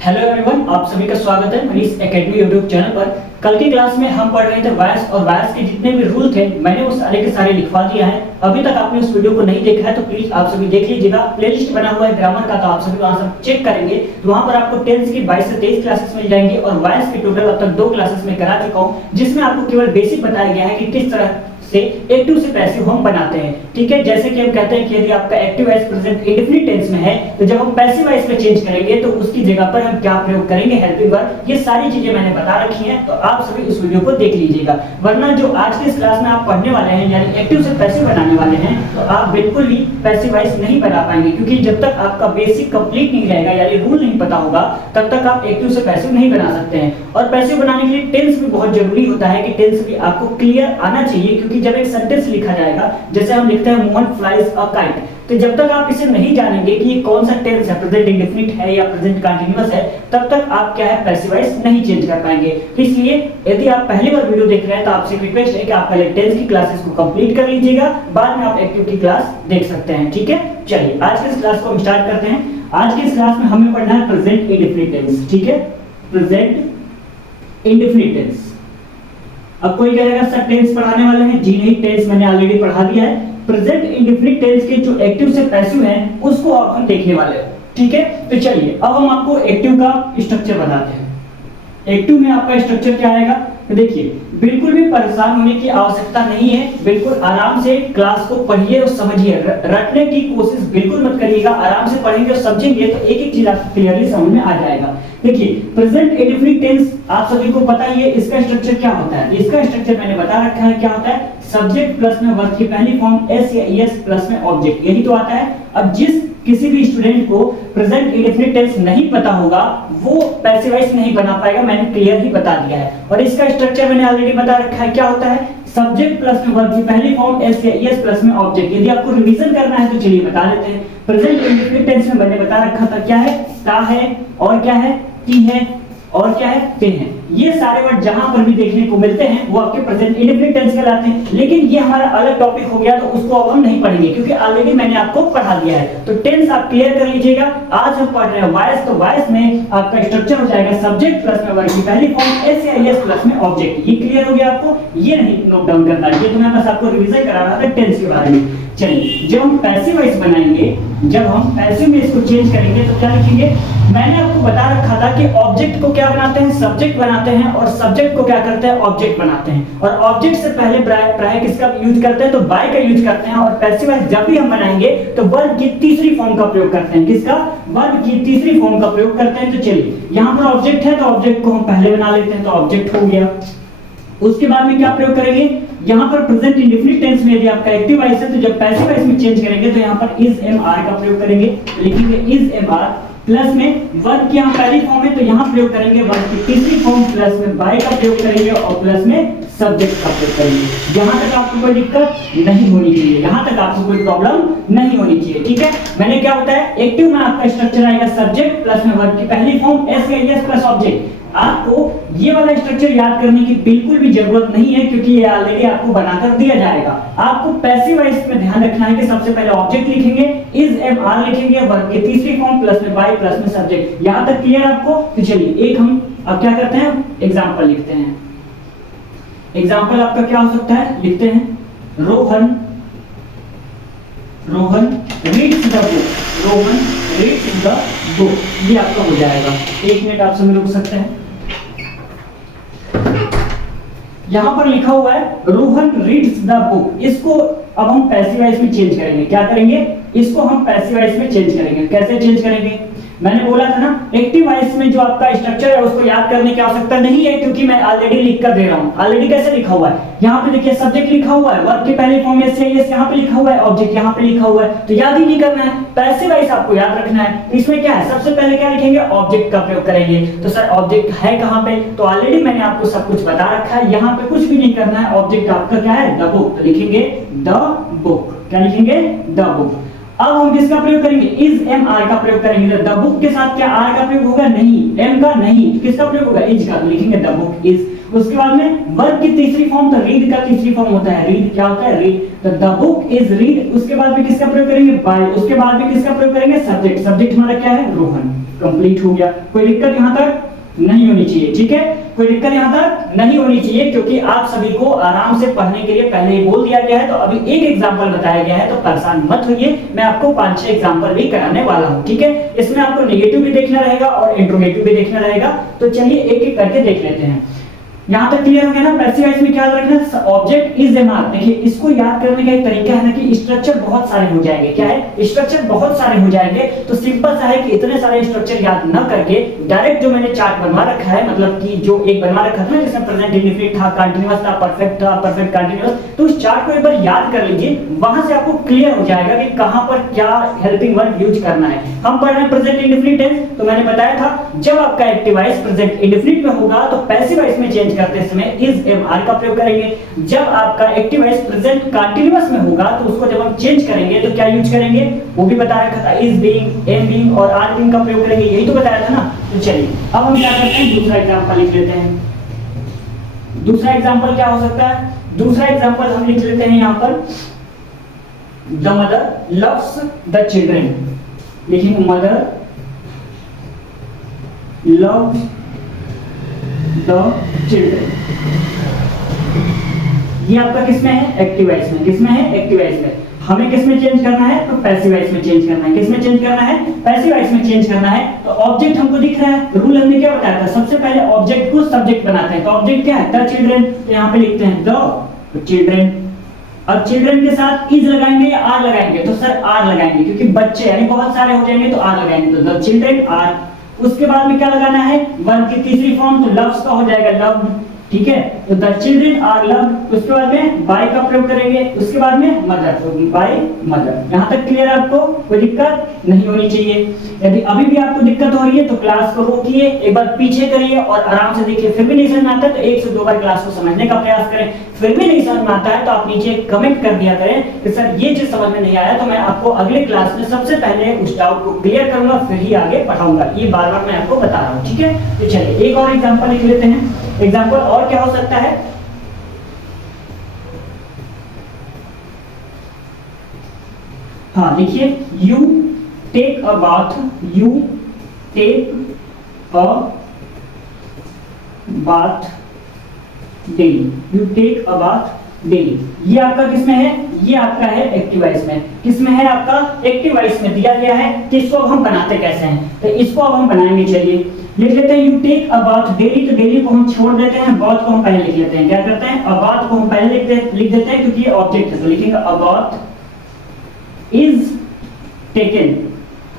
Hello everyone, आप सभी का स्वागत है मनीष एकेडमी यूट्यूब चैनल पर। कल की क्लास में हम पढ़ रहे थे वायस और वायस के जितने भी रूल थे मैंने वो सारे के सारे लिखवा दिया है। अभी तक आपने उस वीडियो को नहीं देखा है तो प्लीज आप सभी देख लीजिएगा। प्लेलिस्ट बना हुआ है ग्रामर का, तो आप सभी वहां से चेक करेंगे तो वहां पर आपको टेंस की 22 से 23 क्लासेस मिल जाएंगी और वायस की टोटल अब तक 2 क्लासेस में करा चुका हूं, जिसमें आपको केवल बेसिक बताया गया है कि किस तरह से एक्टिव से पैसिव हम बनाते हैं। ठीक है, जैसे कि हम कहते हैं कि यदि आपका active voice present indefinite tense में है तो जब हम पैसिव वाइस में चेंज करेंगे तो उसकी जगह पर हम क्या प्रयोग करेंगे, हेल्पिंग वर्ब। ये सारी चीजें मैंने बता रखी हैं, तो आप सभी इस वीडियो को देख लीजिएगा। वरना जो आज की इस क्लास में आप पढ़ने वाले हैं यानी एक्टिव से पैसिव बनाने वाले हैं तो आप बिल्कुल भी पैसिव वाइस नहीं बना पाएंगे, क्योंकि जब तक आपका बेसिक कंप्लीट नहीं रहेगा यानी रूल नहीं पता होगा तब तक आप एक्टिव से पैसिव नहीं बना सकते हैं। और पैसिव बनाने के लिए टेंस भी बहुत जरूरी होता है कि टेंस भी आपको क्लियर आना चाहिए, क्योंकि जब एक सेंटेंस लिखा जाएगा, जैसे हम लिखते हैं मोहन फ्लाइज अ काइट, तो जब तक आप इसे नहीं जानेंगे कि ये कौन सा टेंस है, प्रेजेंट इंडेफिनिट है या प्रेजेंट कंटीन्यूअस है, तब तक आप क्या है पैसिव वाइस नहीं चेंज कर पाएंगे। तो इसलिए यदि आप पहली बार वीडियो देख रहे हैं तो आपसे रिक्वेस्ट है कि आप पहले टेंस की क्लासेस को कंप्लीट कर लीजिएगा, बाद में आप एक्टिव की क्लास देख सकते हैं। ठीक है, चलिए आज की इस क्लास को हम स्टार्ट करते हैं। आज की इस क्लास में हमें पढ़ना है प्रेजेंट इंडेफिनिट टेंस। ठीक है, प्रेजेंट इंडेफिनिट टेंस। अब कोई कहेगा सर टेंस पढ़ाने वाले हैं? जी नहीं, टेंस मैंने ऑलरेडी पढ़ा दिया है। प्रेजेंट इंडेफिनिट टेंस के जो एक्टिव से पैसिव है उसको अब हम देखने वाले हैं। ठीक है, तो चलिए अब हम आपको एक्टिव का स्ट्रक्चर बताते हैं। एक्टिव में आपका स्ट्रक्चर क्या आएगा, तो देखिए बिल्कुल भी परेशान होने की आवश्यकता नहीं है। बिल्कुल आराम से क्लास को पढ़िए और समझिए, रटने की कोशिश बिल्कुल मत करिएगा। आराम से पढ़ेंगे और समझेंगे तो एक एक चीज आपको क्लियरली समझ में आ जाएगा। देखिए प्रेजेंट इंडेफिनिट टेंस आप सभी को पता ही है, इसका स्ट्रक्चर क्या होता है। इसका स्ट्रक्चर मैंने बता रखा है क्या होता है, सब्जेक्ट प्लस में वर्ब की पहली फॉर्म एस या ईएस प्लस में ऑब्जेक्ट, यही तो आता है। अब जिस किसी भी स्टूडेंट को प्रेजेंट इंडेफिनिट टेंस नहीं पता होगा वो पैसिव वॉइस नहीं बना पाएगा, मैंने क्लियर ही बता दिया है। और इसका स्ट्रक्चर मैंने ऑलरेडी बता रखा है क्या होता है, सब्जेक्ट प्लस में वर्ब की पहली फॉर्म एस या ईएस प्लस में ऑब्जेक्ट। यदि आपको रिवीजन करना है तो चलिए बता देते हैं। प्रेजेंट इंडेफिनिट टेंस में मैंने बता रखा था क्या है, ता है और क्या है, ती है और क्या है, ते है। ये सारे वर्ड जहां पर भी देखने को मिलते हैं वो आपके प्रेजेंट इंडेफिनिट टेंस कहलाते हैं। लेकिन ये हमारा अलग टॉपिक हो गया तो उसको अब हम नहीं पढ़ेंगे, क्योंकि ऑलरेडी मैंने आपको पढ़ा दिया है। तो टेंस आप क्लियर कर लीजिएगा। आज हम पढ़ रहे हैं वॉइस, तो वॉइस में आपका स्ट्रक्चर हो जाएगा सब्जेक्ट प्लस में वर्ब की पहली फॉर्म एस या ईएस प्लस में ऑब्जेक्ट। ये क्लियर हो गया आपको, ये नहीं नोट डाउन करना है, ये तो मैं बस आपको रिवीजन करा रहा था टेंस के बारे में। चलिए जब हम पैसिव वॉइस बनाएंगे, जब हम पैसिव में इसको चेंज करेंगे तो क्या लिखेंगे, मैंने आपको बता रखा था कि ऑब्जेक्ट को क्या बनाते हैं, सब्जेक्ट बनाते हैं, और सब्जेक्ट को क्या करते हैं, ऑब्जेक्ट बनाते हैं। और ऑब्जेक्ट से पहले प्राय किसका यूज करते हैं, तो बाय का यूज करते हैं। और पैसिव वॉइस जब भी हम बनाएंगे तो वर्ब की तीसरी फॉर्म का प्रयोग करते हैं। किसका, वर्ब की तीसरी फॉर्म का प्रयोग करते हैं। तो चलिए यहां पर ऑब्जेक्ट है तो ऑब्जेक्ट को हम पहले बना लेते हैं, तो ऑब्जेक्ट हो गया। उसके बाद में क्या प्रयोग करेंगे, यहां पर प्रेजेंट इंडेफिनिट टेंस में यदि आपका एक्टिव वॉइस है तो जब पैसिव वॉइस में चेंज करेंगे तो यहां पर इज एम आर का प्रयोग करेंगे। लिखेंगे इज एम आर प्लस में वर्ब की यहां पहली फॉर्म है तो यहां प्रयोग करेंगे वर्ब की तीसरी फॉर्म, प्लस में बाय का प्रयोग करेंगे और प्लस में सब्जेक्ट का प्रयोग करेंगे। यहां तक आपको कोई दिक्कत नहीं होनी चाहिए, यहां तक आपको कोई प्रॉब्लम नहीं होनी चाहिए। ठीक है, मैंने क्या बताया, एक्टिव में आपका स्ट्रक्चर आएगा सब्जेक्ट प्लस में वर्ब की पहली फॉर्म एस या ईएस प्लस ऑब्जेक्ट। आपको ये वाला स्ट्रक्चर याद करने की बिल्कुल भी जरूरत नहीं है, क्योंकि ये ऑलरेडी आपको बनाकर दिया जाएगा। आपको पैसिव वॉइस में ध्यान रखना है कि सबसे पहले ऑब्जेक्ट लिखेंगे, इज एम आर लिखेंगे, वर्ब की तीसरी फॉर्म प्लस में बाय प्लस में सब्जेक्ट। यहां तक क्लियर आपको? तो चलिए एक हम अब क्या करते हैं, एग्जांपल लिखते हैं। एग्जांपल आपका क्या हो सकता है, लिखते हैं Rohan reads the book, Rohan reads the book, ये आपका हो जाएगा। एक मिनट आप समय रुक सकते हैं। यहां पर लिखा हुआ है रोहन रीड्स द बुक, इसको अब हम पैसिव वॉइस में चेंज करेंगे। क्या करेंगे, इसको हम पैसिव वॉइस में चेंज करेंगे। कैसे चेंज करेंगे, मैंने बोला था ना एक्टिव वॉइस में जो आपका स्ट्रक्चर है उसको याद करने की आवश्यकता नहीं है, क्योंकि मैं ऑलरेडी लिख कर दे रहा हूं। ऑलरेडी कैसे लिखा हुआ है, यहां पे देखिए सब्जेक्ट लिखा हुआ है, वर्ब के पहले फॉर्म एस या ईएस यहां पे लिखा हुआ है, ऑब्जेक्ट यहां पे लिखा हुआ है, तो याद ही नहीं करना है। पैसिव वॉइस आपको याद रखना है। तो इसमें क्या है, सबसे पहले क्या लिखेंगे, ऑब्जेक्ट का प्रयोग करेंगे। तो सर ऑब्जेक्ट है कहां पे, तो ऑलरेडी मैंने आपको सब कुछ बता रखा है, यहां पे कुछ भी नहीं करना है। ऑब्जेक्ट आपका क्या है, द बुक, तो लिखेंगे द बुक। क्या लिखेंगे, द बुक। अब हम किसका प्रयोग करेंगे, इज एम आर का प्रयोग करेंगे। द बुक के साथ क्या आर का प्रयोग होगा, नहीं, एम का नहीं, किसका प्रयोग होगा, इज का, तो लिखेंगे द बुक इज। उसके बाद में वर्ब की तीसरी फॉर्म, तो रीड का तीसरी फॉर्म होता है रीड। क्या होता है? रीड। तो द बुक इज रीड, उसके बाद में किसका प्रयोग करेंगे? बाय। उसके बाद में किसका प्रयोग करेंगे? सब्जेक्ट। सब्जेक्ट हमारा क्या है? रोहन। कंप्लीट हो गया। कोई दिक्कत यहां तक नहीं होनी चाहिए, ठीक है? कोई दिक्कत यहां तक नहीं होनी चाहिए, क्योंकि आप सभी को आराम से पढ़ने के लिए पहले ही बोल दिया गया है। तो अभी एक एग्जांपल बताया गया है, तो परेशान मत होइए, मैं आपको 5-6 एग्जांपल भी कराने वाला हूं, ठीक है? इसमें आपको नेगेटिव भी देखना रहेगा और इंट्रोगेटिव भी देखना रहेगा। तो चलिए एक एक करके देख लेते हैं। यहां तक क्लियर हो गया ना? पैसिव वॉइस में क्या याद रखना? Object is a mark. देखिए इसको याद करने का एक तरीका है ना कि स्ट्रक्चर बहुत सारे हो जाएंगे। क्या है? स्ट्रक्चर बहुत सारे हो जाएंगे। तो सिंपल सा है कि इतने सारे स्ट्रक्चर याद न करके डायरेक्ट जो मैंने चार्ट बनवा रखा है, मतलब कि जो एक बनवा रखा था जिसमें प्रेजेंट इंडेफिनिट था, कंटीन्यूअस था, परफेक्ट था, परफेक्ट कंटीन्यूअस, तो उस चार्ट को एक बार याद कर लीजिए। वहां से आपको क्लियर हो जाएगा कि कहां पर क्या हेल्पिंग वर्ब यूज करना है। हम पढ़ रहे हैं प्रेजेंट इंडेफिनिट टेंस, तो मैंने बताया था जब आपका एक्टिव वॉइस प्रेजेंट इंडेफिनिट में होगा तो पैसिव वॉइस में चेंज करते समय इज एम आर का प्रयोग करेंगे। जब आपका एक्टिव वॉइस प्रेजेंट कंटीन्यूअस में होगा तो उसको जब हम चेंज करेंगे तो क्या यूज करेंगे वो भी बता रखा था, इज बीइंग, एम बीइंग और आर बीइंग का प्रयोग करेंगे, यही तो बताया था ना। तो चलिए अब हम क्या करते हैं, दूसरा एग्जांपल लिख लेते हैं। दूसरा एग्जांपल क्या हो सकता है? दूसरा एग्जांपल हम लिख लेते हैं यहां पर, the mother loves the children. लिखेंगे मदर लव्स द चिल्ड्रन। ये आपका किसमें है? एक्टिव वॉइस में। किसमें है? एक्टिव वॉइस में। हमें किसमें चेंज करना है? तो पैसिव वॉइस में चेंज करना है। किसमें चेंज करना है? पैसिव वॉइस में चेंज करना है। तो ऑब्जेक्ट हमको दिख रहा है, रूल हमने क्या बताया था? सबसे पहले ऑब्जेक्ट को सब्जेक्ट बनाते हैं। तो ऑब्जेक्ट क्या है? The children. तो यहां पे लिखते हैं द चिल्ड्रन। अब चिल्ड्रन के साथ इज लगाएंगे या आर लगाएंगे? तो सर आर लगाएंगे, क्योंकि बच्चे यानी बहुत सारे हो जाएंगे तो आर लगाएंगे। तो द चिल्ड्रन आर। उसके बाद में क्या लगाना है? वर्ब की तीसरी फॉर्म, तो लव्स का हो जाएगा लव, ठीक है? तो द चिल्ड्रन आर लव्ड। उसके बाद में बाय का प्रयोग करेंगे। उसके बाद में मदर, तो बाय मदर। यहां तक क्लियर है? आपको कोई दिक्कत नहीं होनी चाहिए। यदि अभी भी आपको दिक्कत हो रही है तो क्लास को रोकिए, एक बार पीछे करिए और आराम से देखिए। फिर भी नहीं समझ में आता है तो 1 से 2 बार क्लास को समझने का प्रयास करें। फिर भी नहीं समझ में आता है तो आप नीचे कमेंट कर दिया करें कि सर ये चीज समझ में नहीं आया, तो मैं आपको अगले क्लास में सबसे पहले उस डाउट को क्लियर करूंगा, फिर ही आगे पढ़ाऊंगा। ये बार बार मैं आपको बता रहा हूं, ठीक है? तो चलिए एक और एग्जांपल लिख लेते हैं। एग्जांपल और क्या हो सकता है? हाँ लिखिए, you take a bath. You take a bath daily. You take a bath daily. ये आपका किसमें है? ये आपका है एक्टिव वॉइस में। किसमें है? आपका एक्टिव वॉइस में दिया गया है। तो इसको अब हम बनाते कैसे हैं? तो इसको अब हम बनाएंगे। चलिए लिख लेते हैं you take a bath daily. तो डेली को हम छोड़ देते हैं, बाथ को हम पहले लिख लेते हैं। क्या करते हैं? अ बाथ को हम पहले लिख देते हैं क्योंकि ये ऑब्जेक्ट है। तो लिखेंगे अ बाथ इज टेकन।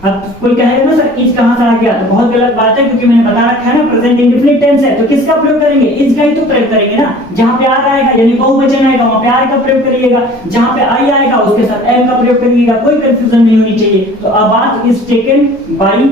अब कोई कहेगा ना सर इज कहां से आ गया? तो बहुत गलत बात है, क्योंकि मैंने बता रखा है ना प्रेजेंट इंडेफिनिट टेंस है। तो किसका प्रयोग करेंगे? इज का ही तो प्रयोग करेंगे ना। जहां पे आर आएगा यानी बहुवचन आएगा वहां पे आर का प्रयोग करिएगा। जहां पे आई आएगा उसके साथ एम का प्रयोग करिएगा। कोई कंफ्यूजन नहीं होनी चाहिए। तो a bath is taken by.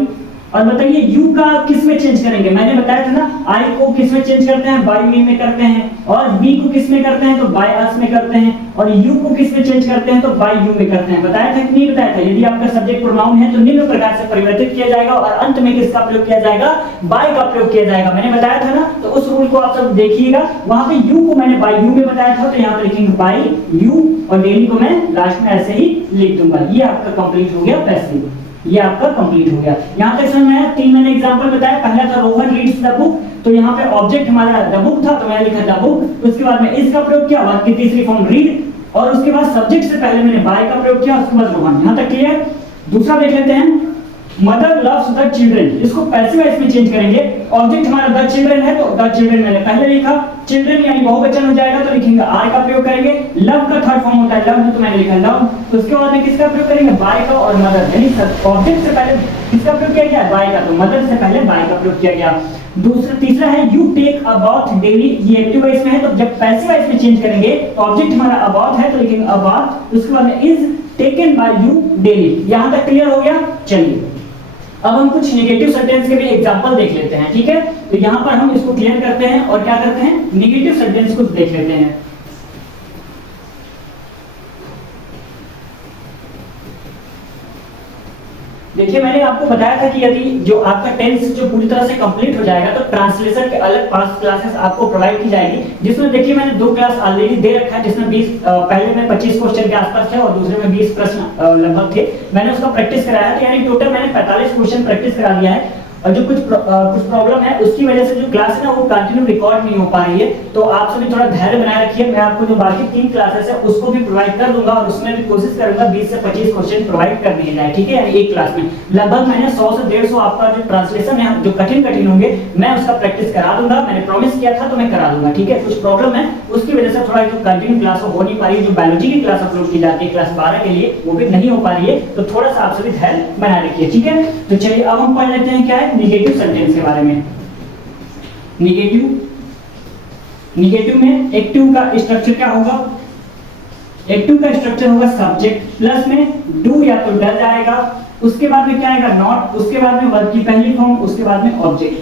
और बताइए यू का किस में चेंज करेंगे? मैंने बताया था ना, आई को किस में चेंज करते हैं? बाय मी में करते हैं। और बी को किस में करते हैं? तो बाय अस में करते हैं। और यू को किस में चेंज करते हैं? तो बाय यू में करते हैं। बताया था कि नहीं बताया था? यदि आपका सब्जेक्ट प्रोनाउन है तो निम्न प्रकार से परिवर्तित किया जाएगा और अंत में किसका प्रयोग किया जाएगा? बाय का प्रयोग किया जाएगा। मैंने बताया था ना, तो उस रूल को आप सब देखिएगा। वहां पे यू को मैंने बाय यू में बताया था, तो यहाँ पे लिखेंगे बाय यू और डेली को मैं लास्ट में ऐसे ही लिख दूंगा। ये आपका कंप्लीट हो गया पैसिव। ये आपका कंप्लीट हो गया। यहां तक समझ में आया? 3 मैंने एग्जांपल बताया। पहला था रोहन रीड्स द बुक। तो यहाँ पे ऑब्जेक्ट हमारा द बुक था, तो मैंने लिखा द बुक। उसके बाद में इज का प्रयोग किया, वर्ब की तीसरी फॉर्म रीड, और उसके बाद सब्जेक्ट से पहले मैंने बाय का प्रयोग किया, उसके बाद रोहन। यहां तक क्लियर? दूसरा देख लेते हैं, मदर लव्स द चिल्ड्रन। इसको पैसिव वॉइस में चेंज करेंगे। ऑब्जेक्ट हमारा द चिल्ड्रन है, तो द चिल्ड्रन मैंने पहले लिखा। चिल्ड्रन यानी बहुवचन हो जाएगा तो लिखेंगे आर का प्रयोग करेंगे। लव का थर्ड फॉर्म होता है लव, तो मैंने लिखा लव। तो उसके बाद में किसका प्रयोग करेंगे? बाय का और मदर, यानी ऑब्जेक्ट से पहले किसका प्रयोग किया गया? बाय का, तो मदर से पहले बाय का प्रयोग किया गया। तीसरा है you take a bath daily. ये एक्टिव वॉइस में है, तो जब पैसिव वॉइस में चेंज करेंगे तो ऑब्जेक्ट हमारा अ बाथ है, तो लिखेंगे अ बाथ। उसके बाद में is taken by you daily. यहां तक क्लियर हो गया? चलिए अब हम कुछ नेगेटिव सेंटेंस के भी एग्जांपल देख लेते हैं, ठीक है? तो यहां पर हम इसको क्लियर करते हैं और क्या करते हैं, नेगेटिव सेंटेंस को देख लेते हैं। देखिए मैंने आपको बताया था कि यदि जो आपका टेंस जो पूरी तरह से कंप्लीट हो जाएगा तो ट्रांसलेशन के अलग 5 क्लासेस आपको प्रोवाइड की जाएगी, जिसमें देखिए मैंने 2 क्लास ऑलरेडी दे रखा है, जिसमें 20 पहले में 25 क्वेश्चन के आसपास थे और दूसरे में 20 प्रश्न लगभग थे। मैंने उसका प्रैक्टिस कराया था, यानी टोटल मैंने 45 क्वेश्चन प्रैक्टिस करा दिया है। और जो कुछ प्रॉब्लम है उसकी वजह से जो क्लास है ना वो कंटिन्यू रिकॉर्ड नहीं हो पा रही है, तो आप सभी थोड़ा धैर्य बनाए रखिए। मैं आपको जो बाकी 3 क्लासेस है उसको भी प्रोवाइड कर दूंगा और उसमें भी कोशिश करूंगा 20 से 25 क्वेश्चन प्रोवाइड कर दिए जाए, ठीक है। यानी एक क्लास में लगभग मैंने 100 से 150 आपका जो ट्रांसलेशन है जो कठिन होंगे मैं उसका प्रैक्टिस करा दूंगा। मैंने प्रॉमिस किया था तो मैं करा दूंगा, ठीक है। कुछ प्रॉब्लम है उसकी वजह से थोड़ा जो कंटिन्यू क्लास हो नहीं पा रही है, जो बायोलॉजी की क्लास अपलोड की जाती है क्लास 12 के लिए वो भी नहीं हो पा रही है, तो थोड़ा सा आप सभी धैर्य बनाए रखिए, ठीक है। तो चलिए अब हम पढ़ लेते हैं क्या है नेगेटिव सेंटेंस के बारे में। नेगेटिव में एक्टिव का स्ट्रक्चर क्या होगा? एक्टिव का स्ट्रक्चर होगा सब्जेक्ट प्लस में डू या तो डज आएगा, उसके बाद में क्या आएगा नॉट, उसके बाद में वर्ब की पहली फॉर्म, उसके बाद में ऑब्जेक्ट।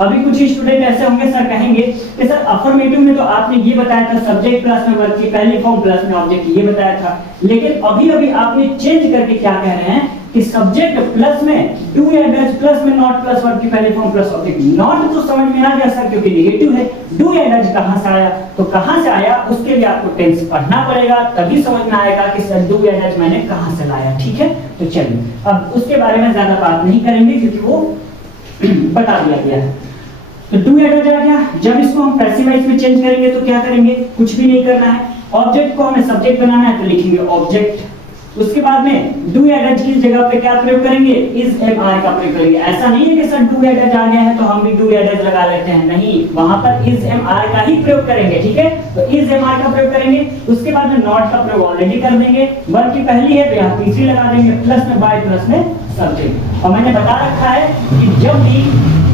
अभी कुछ स्टूडेंट ऐसे होंगे सर कहेंगे कि सर अफर्मेटिव में तो आपने ये बताया था सब्जेक्ट प्लस में वर्ब की पहली फॉर्म प्लस में ऑब्जेक्ट ये बताया था, लेकिन अभी आपने चेंज करके क्या कह रहे हैं कि सब्जेक्ट प्लस में डू या डज प्लस में नॉट प्लस वर्ब की पहली फॉर्म प्लस ऑब्जेक्ट। नॉट तो समझ में आ गया सर क्योंकि नेगेटिव है, डू या डज कहां से आया, तो कहां से आया उसके लिए आपको टेंस पढ़ना पड़ेगा, तभी समझ में आएगा कि सर डू या डज मैंने कहां से लाया, ठीक है। तो चलिए अब उसके बारे में ज्यादा बात नहीं करेंगे क्योंकि वो बता दिया गया है। तो डू या डज आ गया, जब इसको हम पैसिव वॉइस में चेंज करेंगे तो क्या करेंगे, कुछ भी नहीं करना है। ऑब्जेक्ट को हमें सब्जेक्ट बनाना है तो लिखेंगे ऑब्जेक्ट, उसके बाद में डू या डज की जगह पे क्या प्रयोग करेंगे, इज एम आर का प्रयोग करेंगे। ऐसा नहीं है कि सर डू या डज आ गया है तो हम भी डू या डज लगा लेते हैं, नहीं, वहां पर इज एम आर का ही प्रयोग करेंगे, ठीक है। तो इज एम आर का प्रयोग करेंगे, उसके बाद में नॉट का प्रयोग ऑलरेडी कर देंगे, वर्ब की पहली है तो यहाँ तीसरी लगा देंगे, प्लस में बाय प्लस में सब्जेक्ट। और मैंने बता रखा है कि जब भी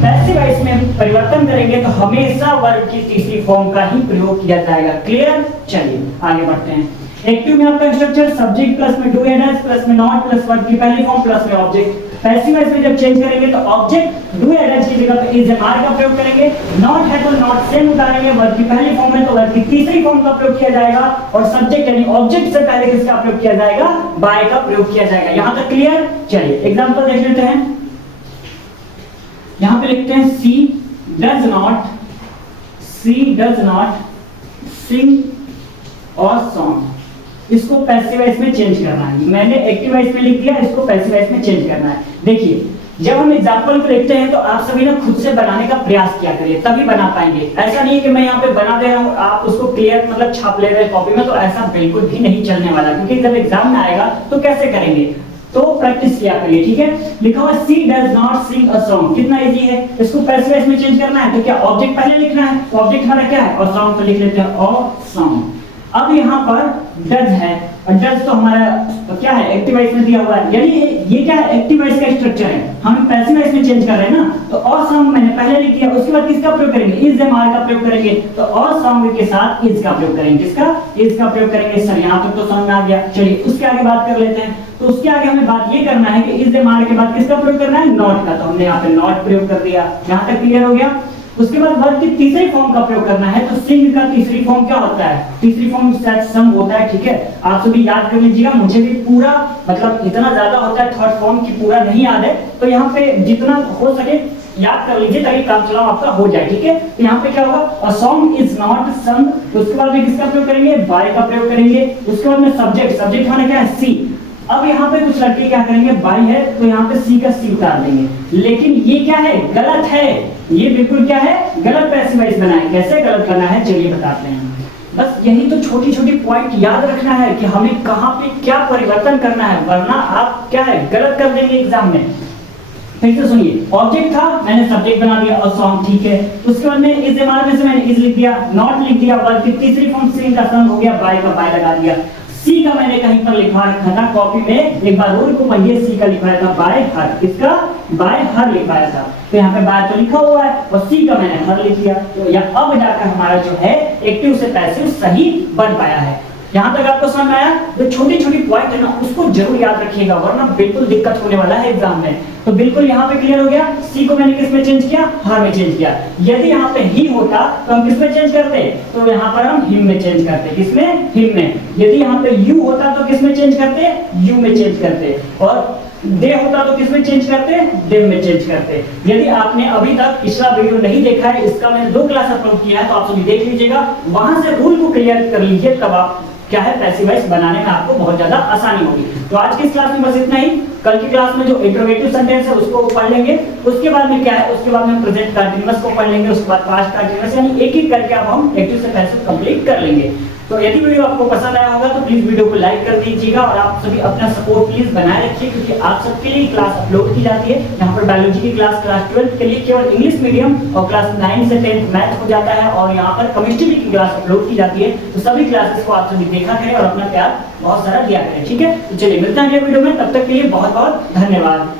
पैसिव वॉइस में परिवर्तन करेंगे तो हमेशा वर्ब की तीसरी फॉर्म का ही प्रयोग किया जाएगा, क्लियर। चलिए आगे बढ़ते हैं। एक्टिव में आपका स्ट्रक्चर सब्जेक्ट प्लस में डू या डज प्लस में नॉट प्लस वर्ब की पहली फॉर्म प्लस में ऑब्जेक्ट। पैसिव वॉइस में जब चेंज करेंगे तो ऑब्जेक्ट डू या डज की जगह पे इज एम आर का प्रयोग करेंगे, नॉट है तो नॉट सेम उतारेंगे, वर्ब की पहली फॉर्म है तो वर्ब की तीसरी फॉर्म का प्रयोग किया जाएगा, और सब्जेक्ट यानी ऑब्जेक्ट से पहले किसका प्रयोग किया जाएगा, बाय का प्रयोग किया जाएगा। यहां तक क्लियर। चलिए एग्जांपल देख लेते हैं। यहां पे लिखते हैं सी डज नॉट सिंग और सॉन्ग। इसको पैसिव वॉइस में चेंज करना है, मैंने एक्टिव वॉइस में लिख दिया, इसको पैसिव वॉइस में चेंज करना है। देखिए जब हम एग्जांपल को लिखते हैं तो आप सभी ना खुद से बनाने का प्रयास किया करिए, तभी बना पाएंगे। ऐसा नहीं है कि मैं यहाँ पे बना दे रहा हूँ आप उसको क्लियर मतलब छाप ले रहे हैं कॉपी में, तो ऐसा बिल्कुल भी नहीं चलने वाला, क्योंकि जब एग्जाम में आएगा तो कैसे करेंगे, तो प्रैक्टिस किया करिए, ठीक है। लिखा हुआ C does not sing a song, कितना इजी है। इसको पैसिव वॉइस में चेंज करना है तो क्या ऑब्जेक्ट पहले लिखना है, तो ऑब्जेक्ट हमारा क्या है, और सॉन्ग तो लिख लेते हैं और सॉन्ग। अब यहाँ पर डज है, और डज तो हमारा तो क्या है एक्टिव वॉइस में दिया हुआ है, यानी ये क्या है एक्टिव वॉइस का स्ट्रक्चर है, हम पैसिव वॉइस में चेंज कर रहे हैं ना। तो और सॉन्ग मैंने पहले लिख दिया, उसके बाद किसका प्रयोग करेंगे, इज एम आर का प्रयोग करेंगे, तो और सॉन्ग के साथ इज का प्रयोग करेंगे, किसका, इज का प्रयोग करेंगे। सर यहाँ तक तो समझ में आ गया। चलिए उसके आगे बात कर लेते हैं। तो उसके आगे हमें बात ये करना है कि इज एम आर के बाद किसका प्रयोग करना है, नॉट का, तो हमने यहाँ पे नॉट प्रयोग कर दिया। यहाँ तक क्लियर हो गया। उसके बाद वर्ब की तीसरी फॉर्म का प्रयोग करना है, तो सिंग का तीसरी फॉर्म क्या होता है, तीसरी फॉर्म सम होता है, ठीक है। आप सभी याद कर लीजिएगा, मुझे भी पूरा मतलब इतना ज्यादा होता है थर्ड फॉर्म की पूरा नहीं याद है, तो यहाँ पे जितना हो सके याद कर लीजिए ताकि काम चलाओ आपका हो जाए, ठीक है। तो यहाँ पे क्या होगा, a song is not sung, तो उसके बाद में किसका प्रयोग करेंगे, बाय का प्रयोग करेंगे। उसके बाद में सब्जेक्ट माने क्या है, सी। अब यहाँ पे कुछ लड़के क्या करेंगे, बाय है तो यहाँ पे सी का सी उतार देंगे, लेकिन ये क्या है, गलत है, ये बिल्कुल क्या है, गलत पैसिव वॉइस बना है। कैसे गलत करना है चलिए बताते हैं। बस यही तो छोटी छोटी पॉइंट याद रखना है कि हमें कहाँ पे क्या परिवर्तन करना है, वरना आप क्या है गलत कर देंगे एग्जाम में। फिर से सुनिए, ऑब्जेक्ट था मैंने सब्जेक्ट बना दिया और सॉन्ग, ठीक है। उसके बाद में इज एम आर में से मैंने इज लिख दिया, नॉट लिख दिया, वर्ब की तीसरी फॉर्म सिंग का सम हो गया, बाय का बाय लगा दिया। सी का मैंने कहीं पर लिखा रखा था कॉपी में, एक बार रूल को पढ़िए, सी का लिखवाया था बाय हर, किसका, बाय हर लिखवाया था, तो यहाँ पे बाय तो लिखा हुआ है और सी का मैंने हर लिख दिया। तो यह अब जाकर हमारा जो है एक्टिव से पैसिव सही बन पाया है। यहाँ तक आपको समझ में आया। तो छोटी छोटी पॉइंट है ना उसको जरूर याद रखिएगा, वरना बिल्कुल दिक्कत होने वाला है एग्जाम में। तो बिल्कुल यहाँ पे क्लियर हो गया। सी को मैंने किस में चेंज किया, हर में चेंज किया। यदि यहाँ पे ही होता तो हम किस में चेंज करते, तो यहाँ पर हम हिम में चेंज करते, किसमें, हिम में। यदि यहाँ पे यू होता तो किस में चेंज करते, यू में चेंज करते। और दे होता तो किस में चेंज करते, देव में चेंज करते। यदि आपने अभी तक पिछला वीडियो नहीं देखा है, इसका मैंने 2 क्लास अपलोड किया है, तो आप सभी देख लीजिएगा, वहां से रूल को क्लियर कर लीजिए, तब आप क्या है पैसिव वॉइस बनाने में आपको बहुत ज्यादा आसानी होगी। तो आज की इस क्लास में बस इतना ही। कल की क्लास में जो इंट्रोगेटिव सेंटेंस है उसको पढ़ लेंगे, उसके बाद में क्या है, उसके बाद में प्रेजेंट कंटीन्यूअस को पढ़ लेंगे, उसके बाद पास्ट कंटीन्यूअस, यानी एक एक करके अब हम एक्टिव से पैसिव कंप्लीट कर लेंगे। तो यदि वीडियो आपको पसंद आया होगा तो प्लीज वीडियो को लाइक कर दीजिएगा और आप सभी अपना सपोर्ट प्लीज बनाए रखिए, क्योंकि आप सबके लिए क्लास अपलोड की जाती है। यहाँ पर बायोलॉजी की क्लास क्लास 12 के लिए केवल इंग्लिश मीडियम और क्लास 9 से 10 मैथ हो जाता है, और यहाँ पर केमिस्ट्री की क्लास अपलोड की जाती है। तो सभी क्लासेस को आप सभी देखा करें और अपना प्यार बहुत सारा दिया करें, ठीक है। तो चलिए मिलते हैं अगले वीडियो में, तब तक के लिए बहुत बहुत धन्यवाद।